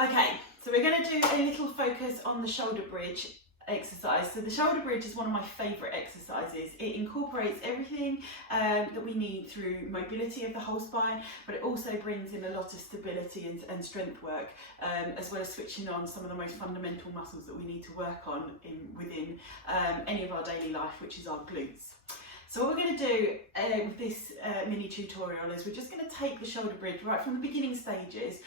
Okay, so we're going to do a little focus on the shoulder bridge exercise. So the shoulder bridge is one of my favourite exercises. It incorporates everything that we need through mobility of the whole spine, but it also brings in a lot of stability and strength work, as well as switching on some of the most fundamental muscles that we need to work on within any of our daily life, which is our glutes. So what we're going to do with this mini tutorial is we're just going to take the shoulder bridge right from the beginning stages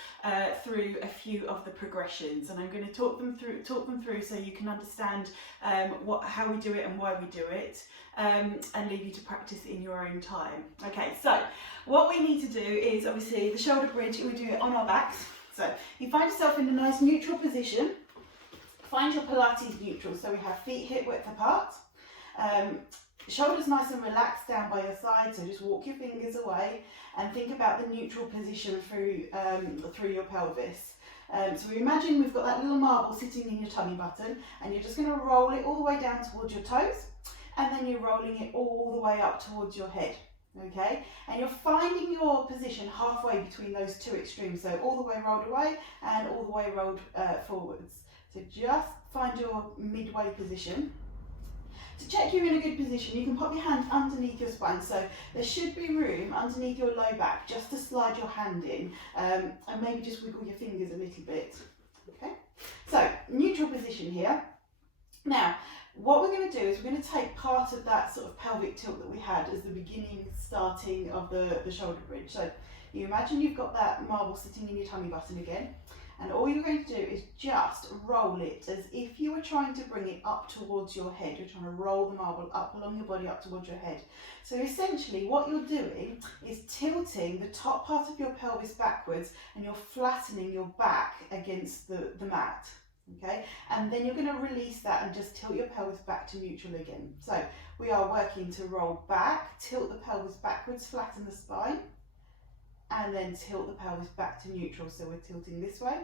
through a few of the progressions, and I'm going to talk them through so you can understand how we do it and why we do it, and leave you to practice in your own time. Okay, so what we need to do is obviously the shoulder bridge, we do it on our backs. So you find yourself in a nice neutral position. Find your Pilates neutral, so we have feet hip width apart. Shoulders nice and relaxed down by your side, so just walk your fingers away and think about the neutral position through your pelvis. So we imagine we've got that little marble sitting in your tummy button, and you're just going to roll it all the way down towards your toes, and then you're rolling it all the way up towards your head. Okay, and you're finding your position halfway between those two extremes, so all the way rolled away and all the way rolled forwards. So just find your midway position. To check you're in a good position, you can pop your hand underneath your spine, so there should be room underneath your low back just to slide your hand in, and maybe just wiggle your fingers a little bit. Okay, so neutral position here. Now what we're going to do is we're going to take part of that sort of pelvic tilt that we had as the beginning starting of the shoulder bridge. So you imagine you've got that marble sitting in your tummy button again, and all you're going to do is just roll it as if you were trying to bring it up towards your head. You're trying to roll the marble up along your body up towards your head. So essentially what you're doing is tilting the top part of your pelvis backwards, and you're flattening your back against the mat. Okay, and then you're going to release that and just tilt your pelvis back to neutral again. So we are working to roll back, tilt the pelvis backwards, flatten the spine, and then tilt the pelvis back to neutral. So we're tilting this way,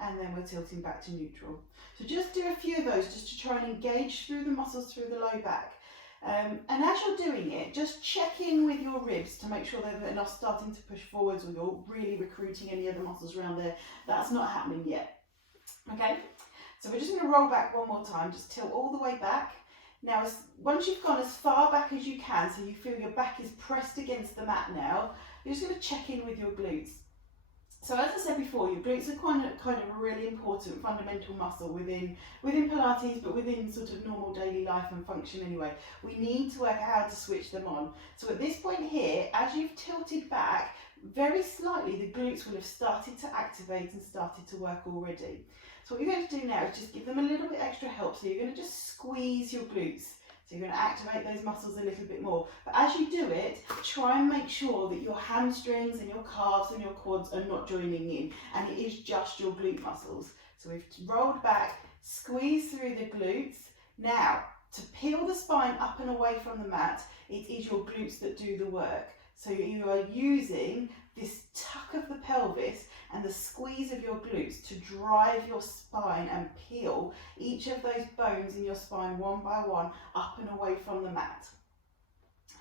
and then we're tilting back to neutral. So just do a few of those just to try and engage through the muscles through the low back. And as you're doing it, just check in with your ribs to make sure that they're not starting to push forwards, or you're really recruiting any of the muscles around there. That's not happening yet. Okay, so we're just going to roll back one more time, just tilt all the way back. Now once you've gone as far back as you can, so you feel your back is pressed against the mat now, you're just going to check in with your glutes. So as I said before, your glutes are kind of a really important fundamental muscle within Pilates, but within sort of normal daily life and function anyway. We need to work out how to switch them on. So at this point here, as you've tilted back, very slightly the glutes will have started to activate and started to work already. So what you're going to do now is just give them a little bit extra help. So you're going to just squeeze your glutes. So you're going to activate those muscles a little bit more. But as you do it, try and make sure that your hamstrings and your calves and your quads are not joining in, and it is just your glute muscles. So we've rolled back, squeeze through the glutes. Now, to peel the spine up and away from the mat, it is your glutes that do the work. So you are using this tuck of the pelvis and the squeeze of your glutes to drive your spine and peel each of those bones in your spine one by one up and away from the mat.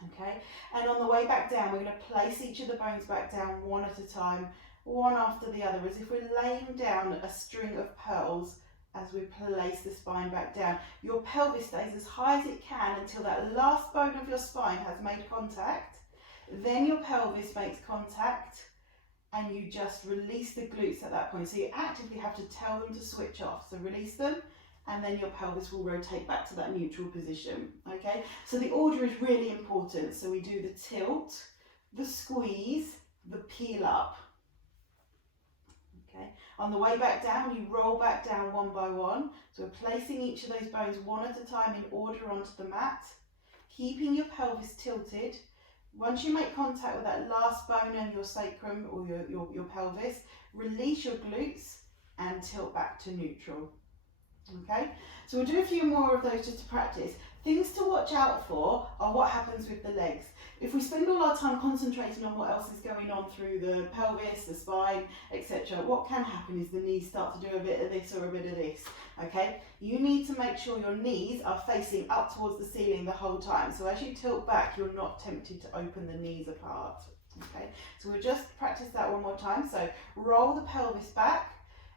Okay, and on the way back down, we're going to place each of the bones back down one at a time, one after the other, as if we're laying down a string of pearls as we place the spine back down. Your pelvis stays as high as it can until that last bone of your spine has made contact. Then your pelvis makes contact, and you just release the glutes at that point. So you actively have to tell them to switch off. So release them, and then your pelvis will rotate back to that neutral position. Okay, so the order is really important. So we do the tilt, the squeeze, the peel up. Okay, on the way back down, you roll back down one by one. So we're placing each of those bones one at a time in order onto the mat, keeping your pelvis tilted. Once you make contact with that last bone and your sacrum or your pelvis, release your glutes and tilt back to neutral. Okay, so we'll do a few more of those just to practice. Things to watch out for are what happens with the legs. If we spend all our time concentrating on what else is going on through the pelvis, the spine, etc., what can happen is the knees start to do a bit of this or a bit of this. Okay, you need to make sure your knees are facing up towards the ceiling the whole time. So as you tilt back, you're not tempted to open the knees apart. Okay, so we'll just practice that one more time. So roll the pelvis back,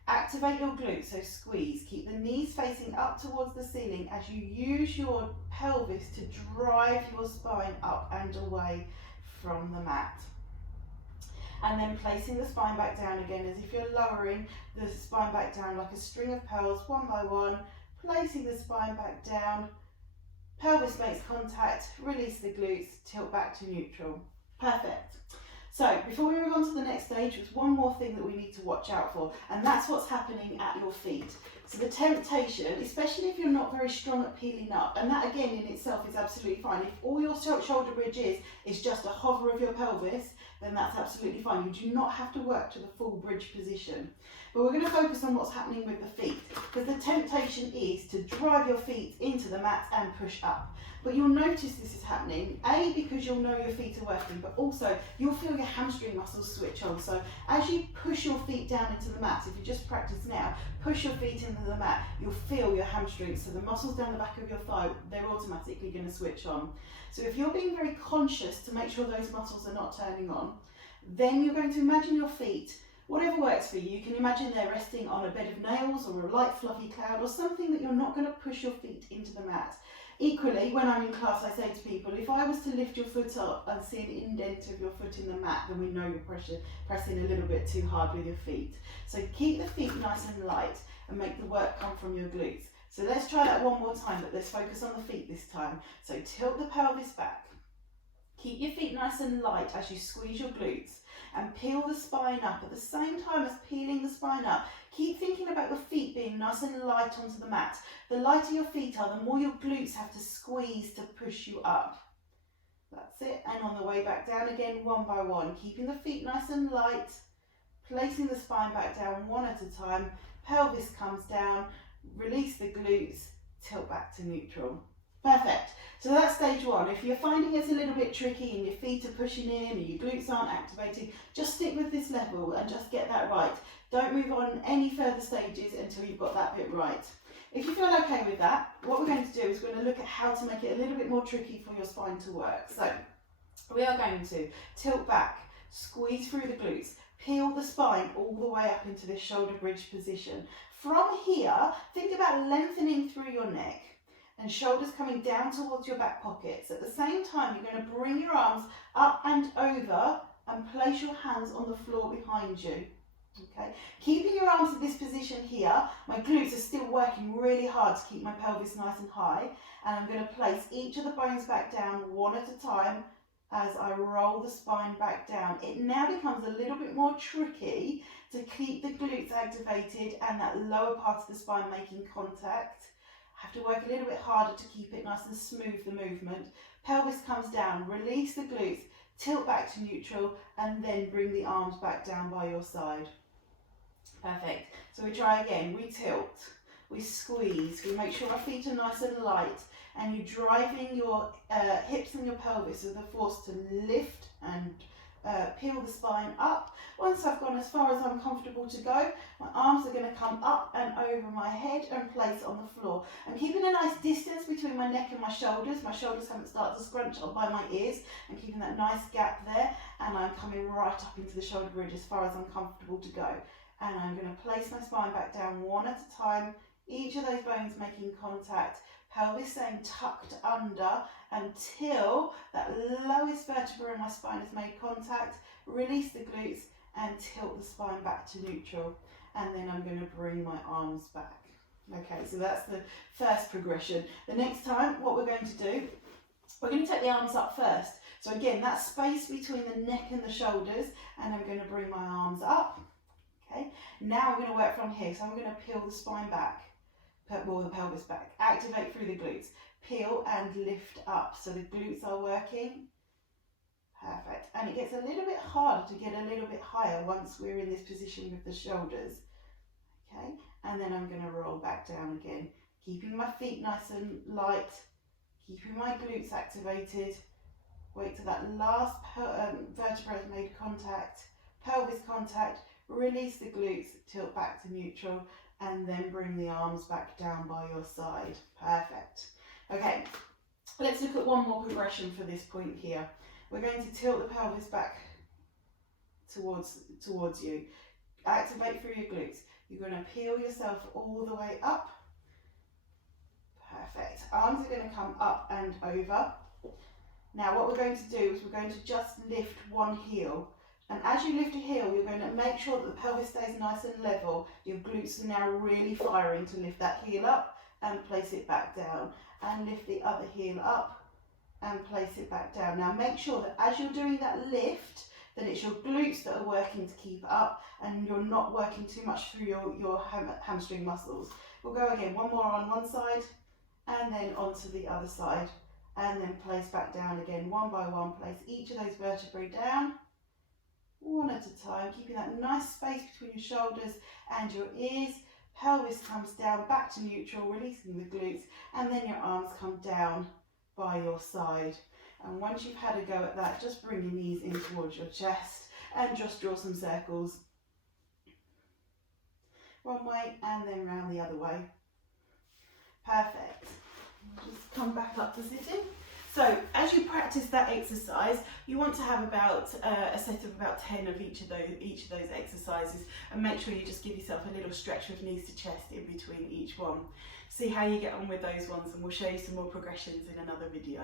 Activate your glutes, so squeeze. Keep the knees facing up towards the ceiling as you use your pelvis to drive your spine up and away from the mat. And then placing the spine back down again as if you're lowering the spine back down like a string of pearls, one by one, placing the spine back down, pelvis makes contact, release the glutes, tilt back to neutral. Perfect. So before we move on to the next stage, there's one more thing that we need to watch out for, and that's what's happening at your feet. So the temptation, especially if you're not very strong at peeling up, and that again in itself is absolutely fine. If all your shoulder bridge is just a hover of your pelvis, then that's absolutely fine. You do not have to work to the full bridge position. But we're going to focus on what's happening with the feet, because the temptation is to drive your feet into the mat and push up. But you'll notice this is happening, A, because you'll know your feet are working, but also you'll feel your hamstring muscles switch on. So as you push your feet down into the mat, if you just practice now, push your feet into the mat, you'll feel your hamstrings. So the muscles down the back of your thigh, they're automatically going to switch on. So if you're being very conscious to make sure those muscles are not turning on, then you're going to imagine your feet, whatever works for you. You can imagine they're resting on a bed of nails or a light fluffy cloud or something that you're not going to push your feet into the mat. Equally, when I'm in class, I say to people, if I was to lift your foot up and see an indent of your foot in the mat, then we know you're pressing a little bit too hard with your feet. So keep the feet nice and light and make the work come from your glutes. So let's try that one more time, but let's focus on the feet this time. So tilt the pelvis back. Keep your feet nice and light as you squeeze your glutes and peel the spine up. At the same time as peeling the spine up, keep thinking about your feet being nice and light onto the mat. The lighter your feet are, the more your glutes have to squeeze to push you up. That's it. And on the way back down again, one by one, keeping the feet nice and light, placing the spine back down one at a time. Pelvis comes down, release the glutes, tilt back to neutral. Perfect. So that's stage one. If you're finding it's a little bit tricky and your feet are pushing in and your glutes aren't activating, just stick with this level and just get that right. Don't move on any further stages until you've got that bit right. If you feel okay with that, what we're going to do is we're going to look at how to make it a little bit more tricky for your spine to work. So we are going to tilt back, squeeze through the glutes, peel the spine all the way up into this shoulder bridge position. From here, think about lengthening through your neck and shoulders coming down towards your back pockets. At the same time, you're going to bring your arms up and over and place your hands on the floor behind you. Okay, keeping your arms in this position here, my glutes are still working really hard to keep my pelvis nice and high, and I'm going to place each of the bones back down one at a time as I roll the spine back down. It now becomes a little bit more tricky to keep the glutes activated and that lower part of the spine making contact. I have to work a little bit harder to keep it nice and smooth, the movement. Pelvis comes down, release the glutes, tilt back to neutral, and then bring the arms back down by your side. Perfect. So we try again. We tilt, we squeeze, we make sure our feet are nice and light, and you're driving your hips and your pelvis with a force to lift and peel the spine up. Once I've gone as far as I'm comfortable to go, my arms are going to come up and over my head and place on the floor. I'm keeping a nice distance between my neck and my shoulders. My shoulders haven't started to scrunch up by my ears. I'm keeping that nice gap there, and I'm coming right up into the shoulder bridge as far as I'm comfortable to go. And I'm going to place my spine back down one at a time, each of those bones making contact, pelvis staying tucked under until that lowest vertebra in my spine has made contact. Release the glutes and tilt the spine back to neutral, and then I'm going to bring my arms back. Okay, so that's the first progression. The next time, what we're going to do, we're going to take the arms up first. So again, that space between the neck and the shoulders, and I'm going to bring my arms up. Okay, now I'm going to work from here. So I'm going to peel the spine back, or the pelvis back, activate through the glutes, peel and lift up. So the glutes are working. Perfect. And it gets a little bit harder to get a little bit higher once we're in this position with the shoulders. Okay, and then I'm going to roll back down again, keeping my feet nice and light, keeping my glutes activated. Wait till that last vertebra has made contact, pelvis contact. Release the glutes, tilt back to neutral, and then bring the arms back down by your side. Perfect. Okay, let's look at one more progression for this point here. We're going to tilt the pelvis back towards you. Activate through your glutes. You're going to peel yourself all the way up. Perfect. Arms are going to come up and over. Now what we're going to do is we're going to just lift one heel. And as you lift a heel, you're going to make sure that the pelvis stays nice and level. Your glutes are now really firing to lift that heel up and place it back down. And lift the other heel up and place it back down. Now make sure that as you're doing that lift, that it's your glutes that are working to keep up and you're not working too much through your hamstring muscles. We'll go again, one more on one side and then onto the other side. And then place back down again, one by one. Place each of those vertebrae down, one at a time, keeping that nice space between your shoulders and your ears. Pelvis comes down back to neutral, releasing the glutes, and then your arms come down by your side. And once you've had a go at that, just bring your knees in towards your chest and just draw some circles. One way and then round the other way. Perfect. Just come back up to sitting. So as you practice that exercise, you want to have about a set of about 10 of each of those exercises, and make sure you just give yourself a little stretch with knees to chest in between each one. See how you get on with those ones, and we'll show you some more progressions in another video.